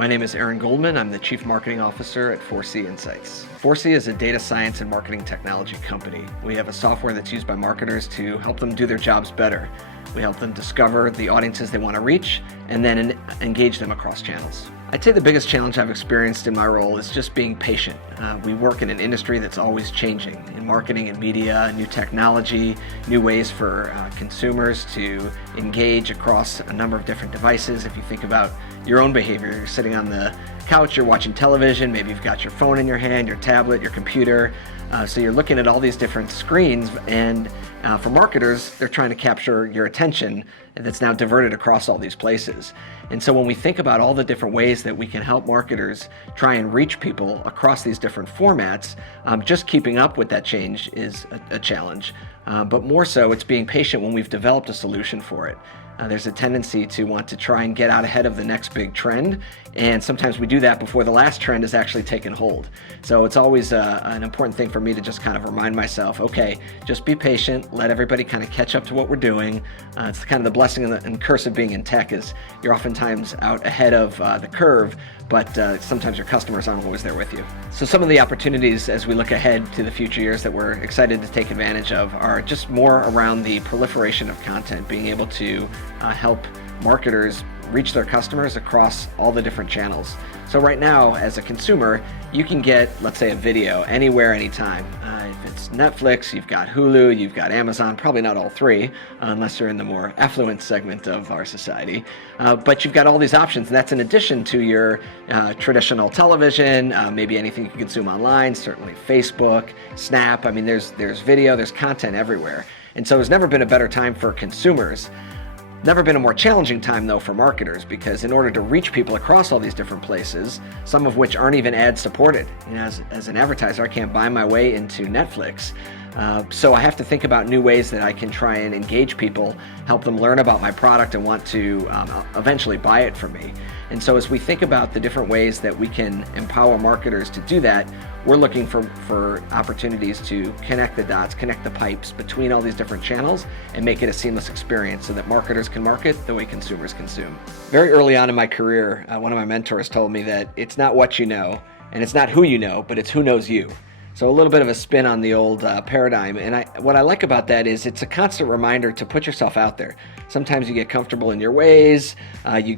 My name is Aaron Goldman. I'm the Chief Marketing Officer at 4C Insights. 4C is a data science and marketing technology company. We have a software that's used by marketers to help them do their jobs better. We help them discover the audiences they want to reach and then engage them across channels. I'd say the biggest challenge I've experienced in my role is just being patient. We work in an industry that's always changing. In marketing and media, new technology, new ways for consumers to engage across a number of different devices. If you think about your own behavior, you're sitting on the couch, you're watching television, maybe you've got your phone in your hand, your tablet, your computer. So you're looking at all these different screens, and for marketers, they're trying to capture your attention that's now diverted across all these places. And so when we think about all the different ways that we can help marketers try and reach people across these different formats, just keeping up with that change is a challenge. But more so, it's being patient when we've developed a solution for it. There's a tendency to want to try and get out ahead of the next big trend, and sometimes we do that before the last trend has actually taken hold. So it's always an important thing for me to just kind of remind myself, okay, just be patient, let everybody kind of catch up to what we're doing. It's kind of the blessing and curse of being in tech is you're oftentimes out ahead of the curve, but sometimes your customers aren't always there with you. So some of the opportunities as we look ahead to the future years that we're excited to take advantage of are just more around the proliferation of content, being able to help marketers reach their customers across all the different channels. So right now, as a consumer, you can get, let's say, a video anywhere, anytime. If it's Netflix, you've got Hulu, you've got Amazon, probably not all three, unless you're in the more affluent segment of our society. But you've got all these options, and that's in addition to your traditional television, maybe anything you can consume online, certainly Facebook, Snap. I mean, there's video, there's content everywhere. And so there's never been a better time for consumers. Never been a more challenging time, though, for marketers, because in order to reach people across all these different places, some of which aren't even ad supported. You know, as an advertiser, I can't buy my way into Netflix. So I have to think about new ways that I can try and engage people, help them learn about my product and want to eventually buy it from me. And so as we think about the different ways that we can empower marketers to do that, we're looking for opportunities to connect the dots, connect the pipes between all these different channels and make it a seamless experience so that marketers can market the way consumers consume. Very early on in my career, one of my mentors told me that it's not what you know, and it's not who you know, but it's who knows you. So a little bit of a spin on the old paradigm, and what I like about that is it's a constant reminder to put yourself out there. Sometimes you get comfortable in your ways, you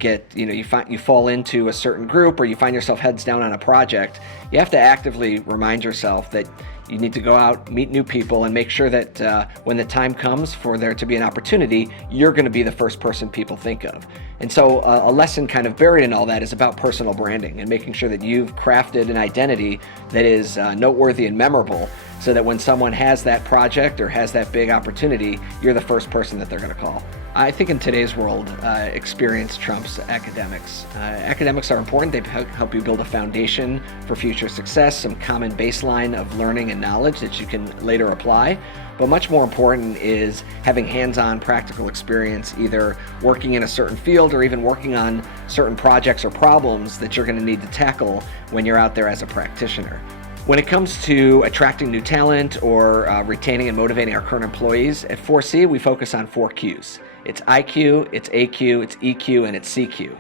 fall into a certain group, or you find yourself heads down on a project. You have to actively remind yourself that you need to go out, meet new people, and make sure that when the time comes for there to be an opportunity, you're going to be the first person people think of. And so a lesson kind of buried in all that is about personal branding and making sure that you've crafted an identity that is noteworthy and memorable, so that when someone has that project or has that big opportunity, you're the first person that they're going to call. I think in today's world, experience trumps academics. Academics are important. They help you build a foundation for future success, some common baseline of learning and knowledge that you can later apply. But much more important is having hands-on practical experience, either working in a certain field or even working on certain projects or problems that you're going to need to tackle when you're out there as a practitioner. When it comes to attracting new talent or retaining and motivating our current employees, at 4C we focus on 4 Qs. It's IQ, it's AQ, it's EQ, and it's CQ.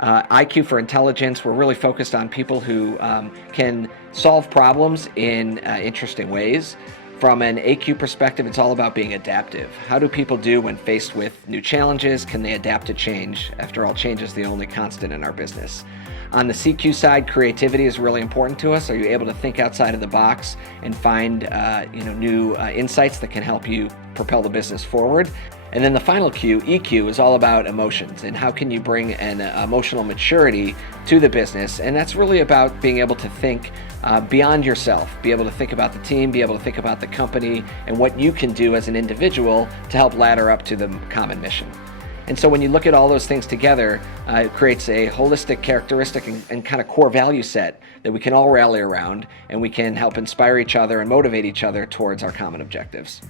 IQ for intelligence, we're really focused on people who can solve problems in interesting ways. From an AQ perspective, it's all about being adaptive. How do people do when faced with new challenges? Can they adapt to change? After all, change is the only constant in our business. On the CQ side, creativity is really important to us. Are you able to think outside of the box and find new insights that can help you propel the business forward? And then the final Q, EQ, is all about emotions and how can you bring an emotional maturity to the business. And that's really about being able to think beyond yourself, be able to think about the team, be able to think about the company and what you can do as an individual to help ladder up to the common mission. And so when you look at all those things together, it creates a holistic characteristic and kind of core value set that we can all rally around, and we can help inspire each other and motivate each other towards our common objectives.